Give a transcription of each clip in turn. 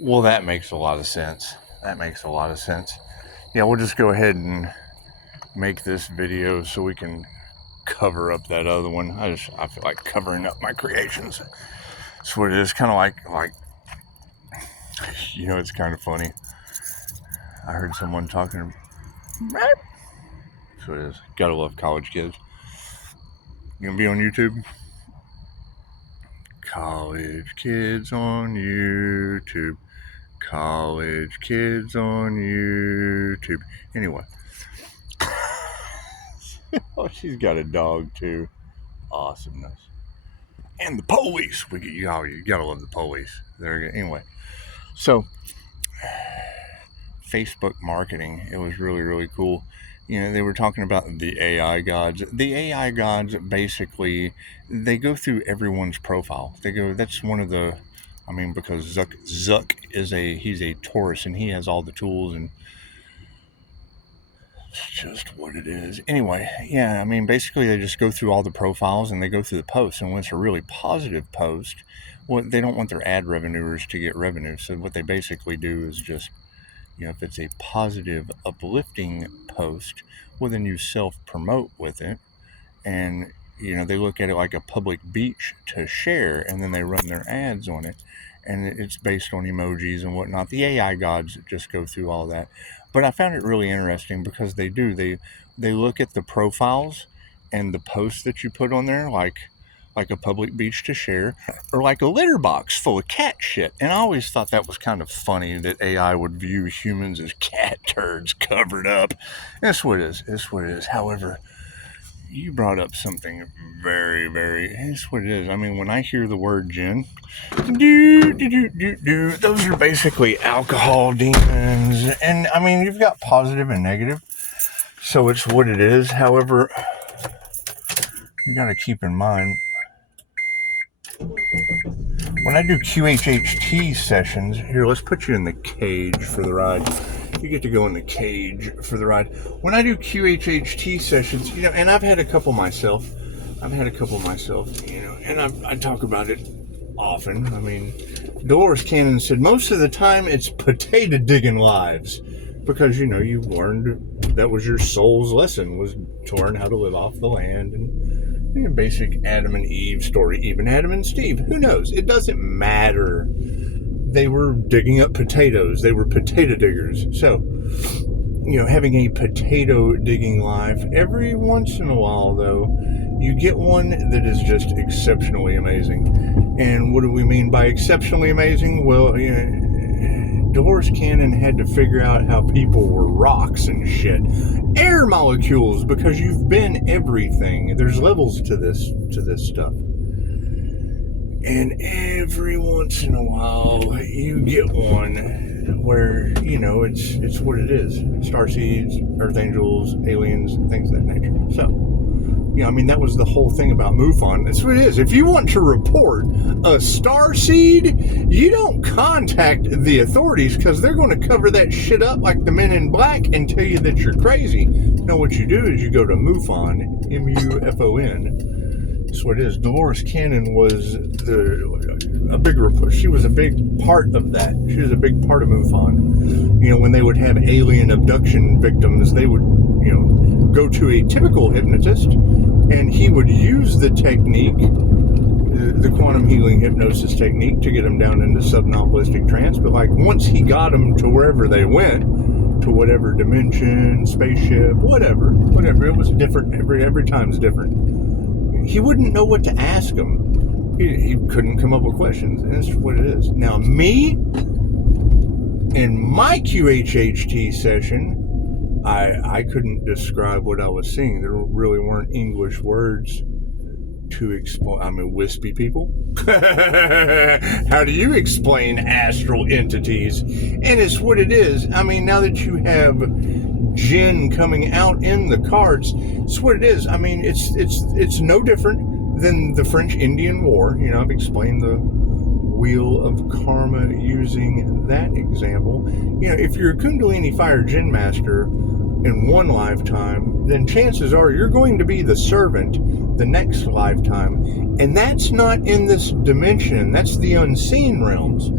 Well, that makes a lot of sense. That makes a lot of sense. Yeah, we'll just go ahead and make this video so we can cover up that other one. I feel like covering up my creations. That's what it is. Kind of like it's kind of funny. I heard someone talking. That's what it is. Gotta love college kids. You gonna be on YouTube? College kids on YouTube. College kids on YouTube. Anyway. Oh, she's got a dog too. Awesomeness. And the police. You gotta love the police. Anyway. So, Facebook marketing. It was really, really cool. They were talking about the AI gods. The AI gods, basically, they go through everyone's profile. That's one of the, because Zuck he's a Taurus, and he has all the tools, and it's just what it is. Anyway, yeah, basically they just go through all the profiles, and they go through the posts, and when it's a really positive post, they don't want their ad revenuers to get revenue, so what they basically do is just, if it's a positive, uplifting post, well, then you self-promote with it. And, they look at it like a public beach to share, and then they run their ads on it. And it's based on emojis and whatnot. The AI gods just go through all that. But I found it really interesting because they look at the profiles and the posts that you put on there, like a public beach to share, or like a litter box full of cat shit. And I always thought that was kind of funny that AI would view humans as cat turds covered up. That's what it is. However, you brought up something very, very, that's what it is. When I hear the word gin, those are basically alcohol demons. And you've got positive and negative. So it's what it is. However, you got to keep in mind, when I do QHHT sessions, here, let's put you in the cage for the ride. You get to go in the cage for the ride. When I do QHHT sessions, and I've had a couple myself, and I talk about it often. Dolores Cannon said most of the time it's potato digging lives, because, you learned that was your soul's lesson, was to learn how to live off the land, and basic Adam and Eve story, even Adam and Steve. Who knows? It doesn't matter. They were digging up potatoes. They were potato diggers. So, having a potato digging life, every once in a while, though, you get one that is just exceptionally amazing. And what do we mean by exceptionally amazing? Well, Dolores Cannon had to figure out how people were rocks and shit. Air molecules, because you've been everything. There's levels to this stuff. And every once in a while, you get one where, it's what it is. Starseeds, Earth Angels, aliens, things of that nature. So, that was the whole thing about MUFON. That's what it is. If you want to report a starseed, you don't contact the authorities, because they're going to cover that shit up like the Men in Black and tell you that you're crazy. No, what you do is you go to MUFON, MUFON. That's what it is. Dolores Cannon was she was a big part of that. She was a big part of MUFON. When they would have alien abduction victims, they would, go to a typical hypnotist, and he would use the technique, the quantum healing hypnosis technique, to get them down into subnautistic trance. But once he got them to wherever they went, to whatever dimension, spaceship, whatever, it was different. Every time's different. He wouldn't know what to ask them. He couldn't come up with questions, and that's what it is. Now, me, in my QHHT session, I couldn't describe what I was seeing. There really weren't English words to explain. Wispy people. How do you explain astral entities? And it's what it is. Now that you have Jinn coming out in the cards, it's what it is. It's no different than the French-Indian War. I've explained the Wheel of Karma using that example. If you're a Kundalini Fire Jinn Master in one lifetime, then chances are you're going to be the servant the next lifetime. And that's not in this dimension. That's the unseen realms.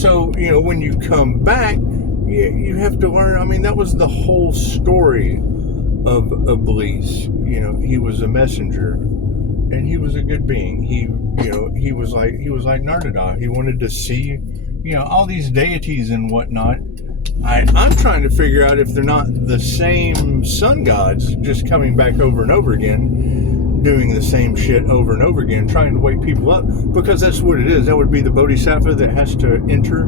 So, when you come back, you have to learn. I mean, that was the whole story of Iblis. He was a messenger, and he was a good being. He was like Narada. He wanted to see, all these deities and whatnot. I'm trying to figure out if they're not the same sun gods just coming back over and over again, doing the same shit over and over again, trying to wake people up, because that's what it is. That would be the bodhisattva that has to enter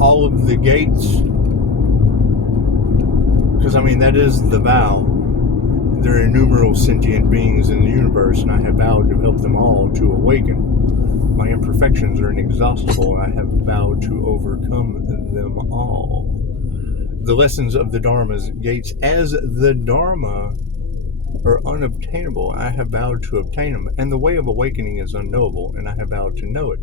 all of the gates. Because, that is the vow. There are innumerable sentient beings in the universe, and I have vowed to help them all to awaken. My imperfections are inexhaustible, and I have vowed to overcome them all. The lessons of the Dharma's gates, as the Dharma, are unobtainable. I have vowed to obtain them, and the way of awakening is unknowable, and I have vowed to know it.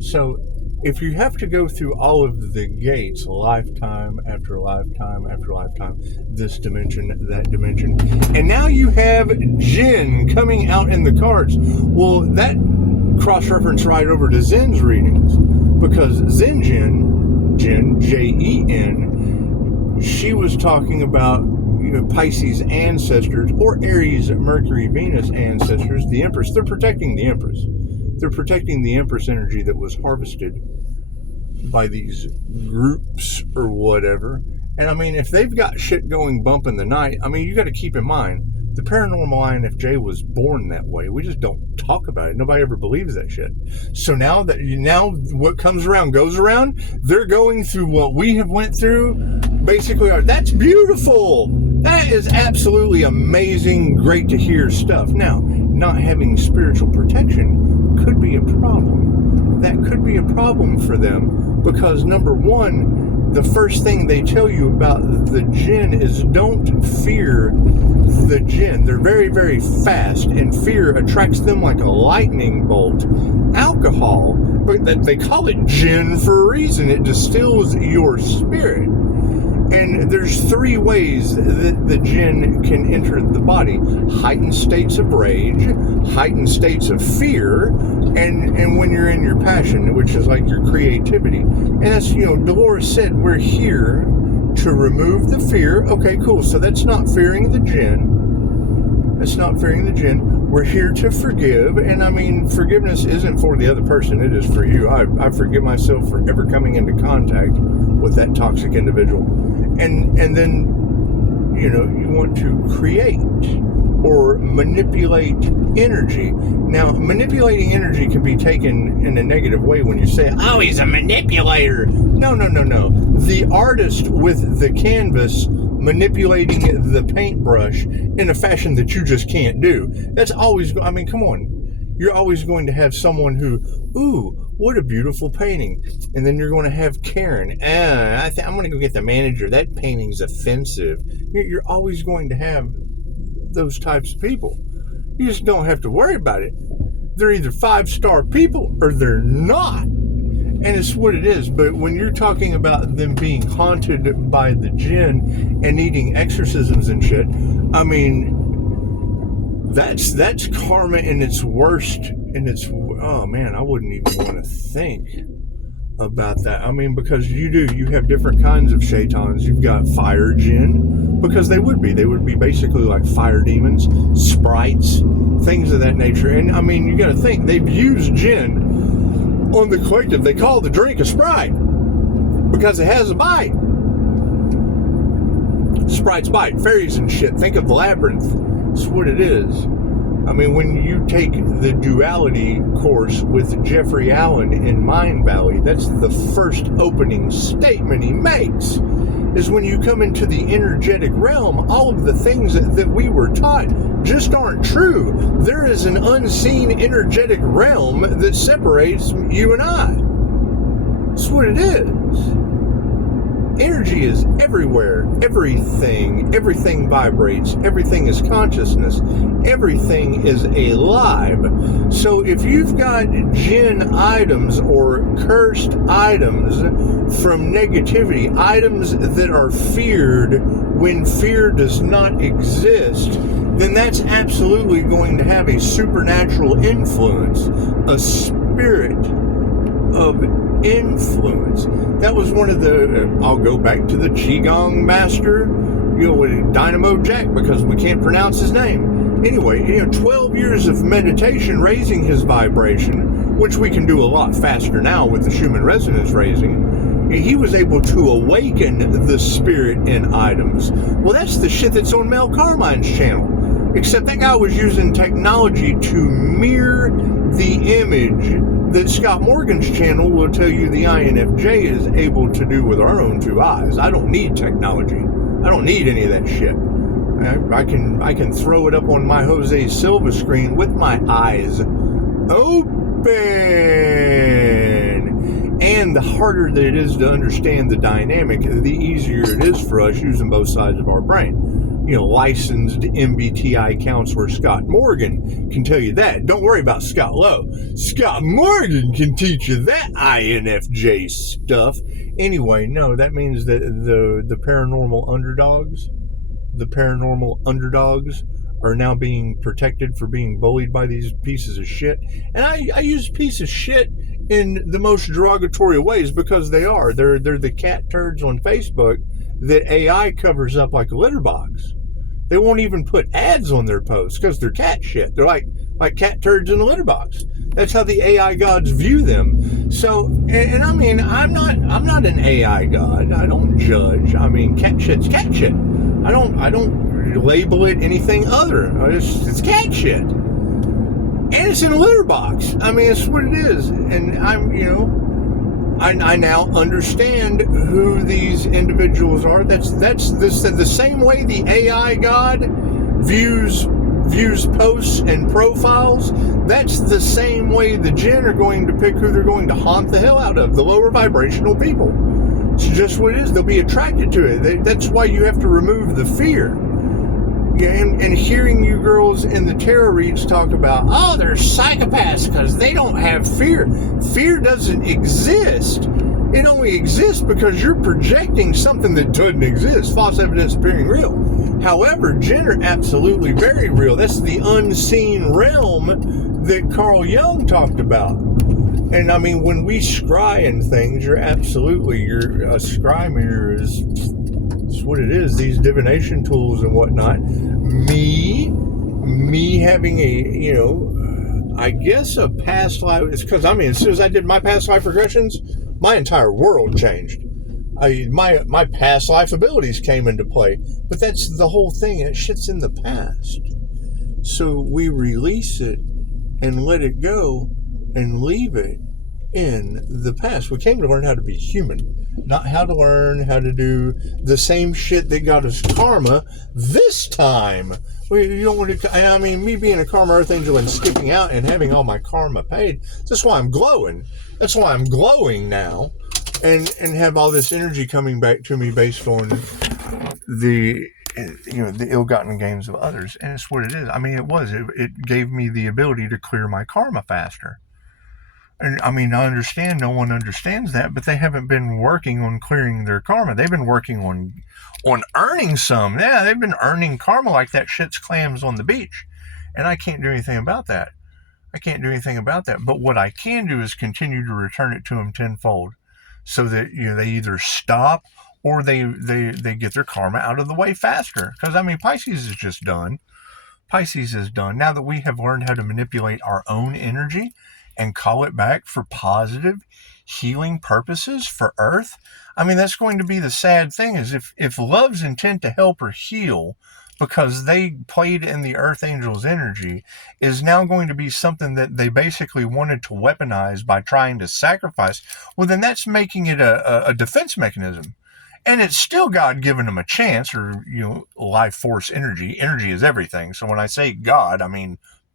So, if you have to go through all of the gates, lifetime after lifetime after lifetime, this dimension, that dimension, and now you have Jinn coming out in the cards, well, that cross-reference right over to Zen's readings, because Zen Jinn, Jen, she was talking about Pisces ancestors, or Aries, Mercury, Venus ancestors, the Empress. They're protecting the Empress. They're protecting the Empress energy that was harvested by these groups or whatever. And if they've got shit going bump in the night, you got to keep in mind, the paranormal INFJ was born that way. We just don't talk about it. Nobody ever believes that shit. So now what comes around goes around. They're going through what we have went through. Basically, that's beautiful. That is absolutely amazing, great to hear stuff. Now, not having spiritual protection could be a problem. That could be a problem for them, because number one, the first thing they tell you about the Jinn is don't fear the Jinn. They're very, very fast, and fear attracts them like a lightning bolt. Alcohol, but they call it Jinn for a reason. It distills your spirit. And there's three ways that the Jinn can enter the body: heightened states of rage, heightened states of fear, and when you're in your passion, which is like your creativity. And that's, Dolores said, we're here to remove the fear. Okay, cool. So that's not fearing the Jinn. That's not fearing the Jinn. We're here to forgive. And forgiveness isn't for the other person. It is for you. I forgive myself for ever coming into contact with that toxic individual. And then, you want to create or manipulate energy. Now, manipulating energy can be taken in a negative way when you say, oh, he's a manipulator. No. The artist with the canvas manipulating the paintbrush in a fashion that you just can't do. That's always, come on. You're always going to have someone who, ooh, what a beautiful painting. And then you're going to have Karen. I'm going to go get the manager. That painting's offensive. You're always going to have those types of people. You just don't have to worry about it. They're either 5-star people or they're not. And it's what it is. But when you're talking about them being haunted by the Jinn and needing exorcisms and shit, that's karma in its worst. And it's, oh man, I wouldn't even want to think about that. Because you have different kinds of shaitans. You've got fire Jinn, because they would be basically like fire demons, sprites, things of that nature. And you got to think, they've used Jinn on the collective. They call the drink a Sprite because it has a bite. Sprites bite, fairies and shit. Think of the labyrinth. It's what it is. When you take the duality course with Jeffrey Allen in Mind Valley, that's the first opening statement he makes, is when you come into the energetic realm, all of the things that we were taught just aren't true. There is an unseen energetic realm that separates you and I. That's what it is. Energy is everywhere. Everything vibrates. Everything is consciousness. Everything is alive. So if you've got Jinn items or cursed items from negativity, items that are feared when fear does not exist, then that's absolutely going to have a supernatural influence, a spirit of influence. That was one of the, I'll go back to the Qigong master, with Dynamo Jack, because we can't pronounce his name. Anyway, 12 years of meditation raising his vibration, which we can do a lot faster now with the Schumann resonance raising. He was able to awaken the spirit in items. Well, that's the shit that's on Mel Carmine's channel. Except that guy was using technology to mirror the image that Scott Morgan's channel will tell you the INFJ is able to do with our own two eyes. I don't need technology. I don't need any of that shit. I can throw it up on my Jose Silva screen with my eyes open. And the harder that it is to understand the dynamic, the easier it is for us using both sides of our brain. Licensed MBTI counselor Scott Morgan can tell you that. Don't worry about Scott Lowe. Scott Morgan can teach you that INFJ stuff. Anyway, no, that means that the paranormal underdogs are now being protected for being bullied by these pieces of shit. And I use piece of shit in the most derogatory ways because they are. They're the cat turds on Facebook that AI covers up like a litter box. They won't even put ads on their posts because they're cat shit. They're like cat turds in a litter box. That's how the AI gods view them. So, and I mean, I'm not an AI god. I don't judge. I mean, cat shit's cat shit. I don't label it anything other. It's cat shit. And it's in a litter box. I mean, it's what it is. And I now understand who these individuals are. That's the same way the AI god views posts and profiles. That's the same way the jinn are going to pick who they're going to haunt the hell out of, the lower vibrational people. It's just what it is. They'll be attracted to it. That's why you have to remove the fear. Yeah, and hearing you girls in the tarot reads talk about, they're psychopaths because they don't have fear. Fear doesn't exist. It only exists because you're projecting something that doesn't exist. False evidence appearing real. However, jinn are absolutely very real. That's the unseen realm that Carl Jung talked about. And I mean, when we scry and things, a scry mirror is what it is. These divination tools and whatnot. Me having I guess a past life. It's because as soon as I did my past life regressions, my entire world changed. My past life abilities came into play. But that's the whole thing. It shit's in the past. So we release it and let it go and leave it in the past. We came to learn how to be human, not how to learn how to do the same shit that got us karma this time. You don't want to, me being a karma earth angel and skipping out and having all my karma paid, that's why I'm glowing. That's why I'm glowing now and have all this energy coming back to me based on the ill-gotten gains of others. And it's what it is. It gave me the ability to clear my karma faster. And I understand no one understands that, but they haven't been working on clearing their karma. They've been working on earning some. Yeah, they've been earning karma like that shit's clams on the beach. And I can't do anything about that. But what I can do is continue to return it to them tenfold so that, they either stop or they get their karma out of the way faster. Because, Pisces is just done. Pisces is done. Now that we have learned how to manipulate our own energy and call it back for positive healing purposes for Earth. That's going to be the sad thing is if love's intent to help or heal because they played in the Earth Angel's energy is now going to be something that they basically wanted to weaponize by trying to sacrifice, well, then that's making it a defense mechanism. And it's still God giving them a chance or, life force energy. Energy is everything. So when I say God,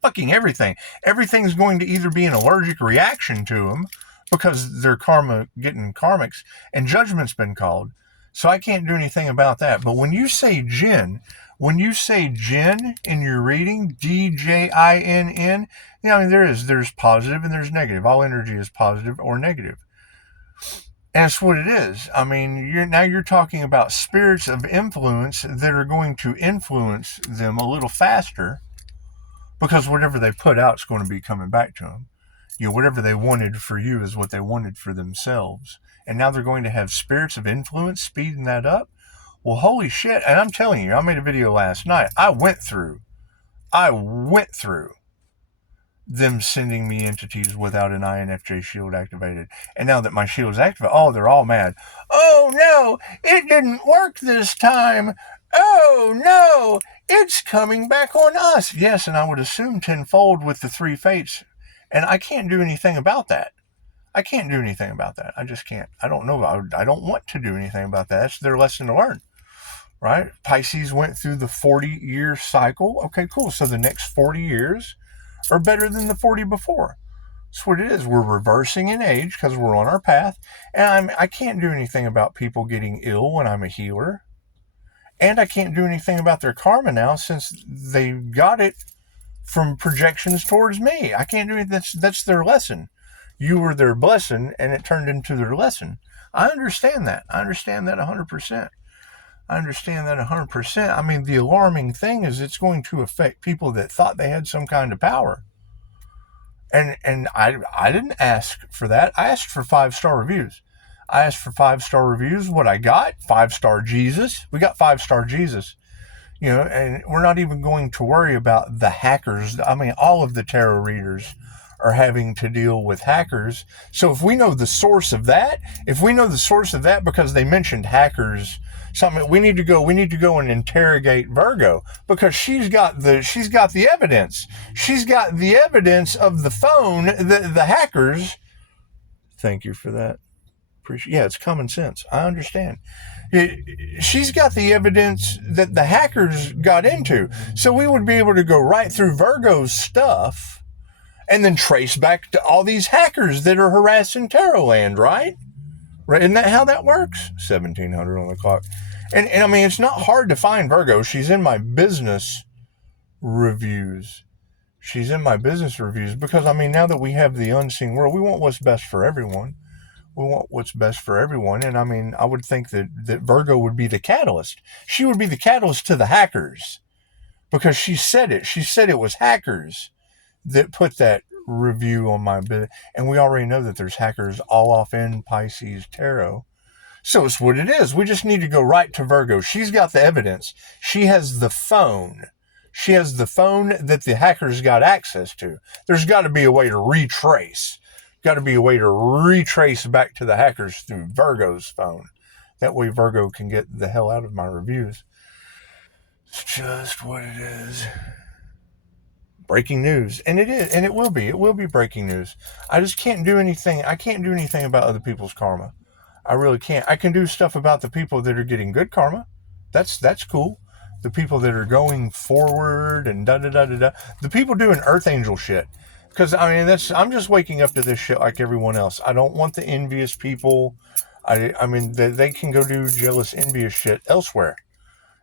fucking everything. Everything's going to either be an allergic reaction to them because they're getting karmics and judgment's been called. So I can't do anything about that. But when you say jinn in your reading, DJINN, there's positive and there's negative. All energy is positive or negative. And that's what it is. You're talking about spirits of influence that are going to influence them a little faster because whatever they put out is going to be coming back to them. whatever they wanted for you is what they wanted for themselves. And now they're going to have spirits of influence speeding that up. Well, holy shit. And I'm telling you, I made a video last night. I went through them sending me entities without an INFJ shield activated. And now that my shield is activated, they're all mad. Oh no, it didn't work this time. Oh no, it's coming back on us. Yes, and I would assume tenfold with the 3 fates. And I can't do anything about that. I can't do anything about that. I just can't. I don't know. I don't want to do anything about that. That's their lesson to learn. Right? Pisces went through the 40-year cycle. Okay, cool. So the next 40 years are better than the 40 before. That's what it is. We're reversing in age because we're on our path. And I can't do anything about people getting ill when I'm a healer. And I can't do anything about their karma now since they got it from projections towards me. I can't do anything. That's their lesson. You were their blessing, and it turned into their lesson. I understand that. I understand that 100%. I understand that 100%. I mean, the alarming thing is it's going to affect people that thought they had some kind of power. And I didn't ask for that. I asked for 5-star reviews. I asked for 5-star reviews. What I got? 5-star Jesus. We got 5-star Jesus. And we're not even going to worry about the hackers. I mean, all of the tarot readers are having to deal with hackers. So if we know the source of that, because they mentioned hackers, we need to go and interrogate Virgo because she's got the evidence. She's got the evidence of the phone, the hackers. Thank you for that. Yeah, it's common sense. I understand. She's got the evidence that the hackers got into. So we would be able to go right through Virgo's stuff and then trace back to all these hackers that are harassing Tarot Land, right? Right? Isn't that how that works? 1700 on the clock. And I mean, it's not hard to find Virgo. She's in my business reviews. Because, I mean, now that we have the unseen world, we want what's best for everyone. And I mean, I would think that Virgo would be the catalyst. She would be the catalyst to the hackers because she said it. She said it was hackers that put that review on my bit. And we already know that there's hackers all off in Pisces Tarot. So it's what it is. We just need to go right to Virgo. She's got the evidence. She has the phone. That the hackers got access to. There's got to be a way to retrace. Back to the hackers through Virgo's phone. That way Virgo can get the hell out of my reviews. It's just what it is. Breaking news. And it is. And it will be. It will be breaking news. I just can't do anything. I can't do anything about other people's karma. I really can't. I can do stuff about the people that are getting good karma. That's cool. The people that are going forward and da-da-da-da-da. The people doing Earth Angel shit. Because, I mean, I'm just waking up to this shit like everyone else. I don't want the envious people. I mean, they can go do jealous, envious shit elsewhere.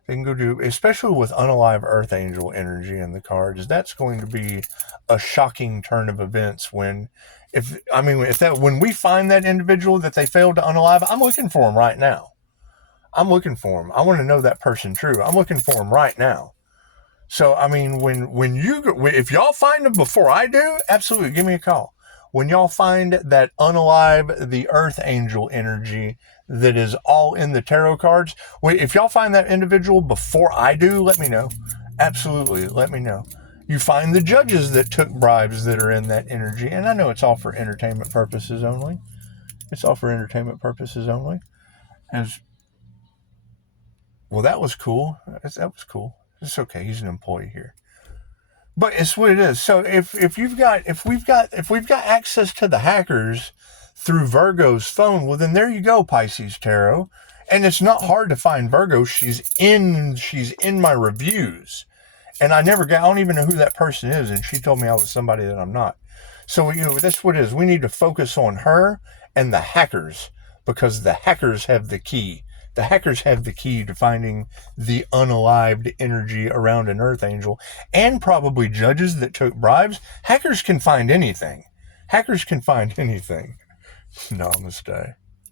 They can go do, especially with unalive Earth Angel energy in the cards. That's going to be a shocking turn of events when we find that individual that they failed to unalive, I'm looking for them right now. I want to know that person true. I'm looking for them right now. So, I mean, if y'all find them before I do, absolutely, give me a call. When y'all find that unalive, the Earth Angel energy that is all in the tarot cards, if y'all find that individual before I do, let me know. Absolutely, let me know. You find the judges that took bribes that are in that energy, and I know it's all for entertainment purposes only. Well, that was cool. It's okay. He's an employee here, but it's what it is. So if we've got access to the hackers through Virgo's phone, well then there you go, Pisces Tarot. And it's not hard to find Virgo. She's in my reviews, and I don't even know who that person is. And she told me I was somebody that I'm not. So that's what it is. We need to focus on her and the hackers because the hackers have the key. The hackers have the key to finding the unalived energy around an Earth Angel and probably judges that took bribes. Hackers can find anything. Namaste.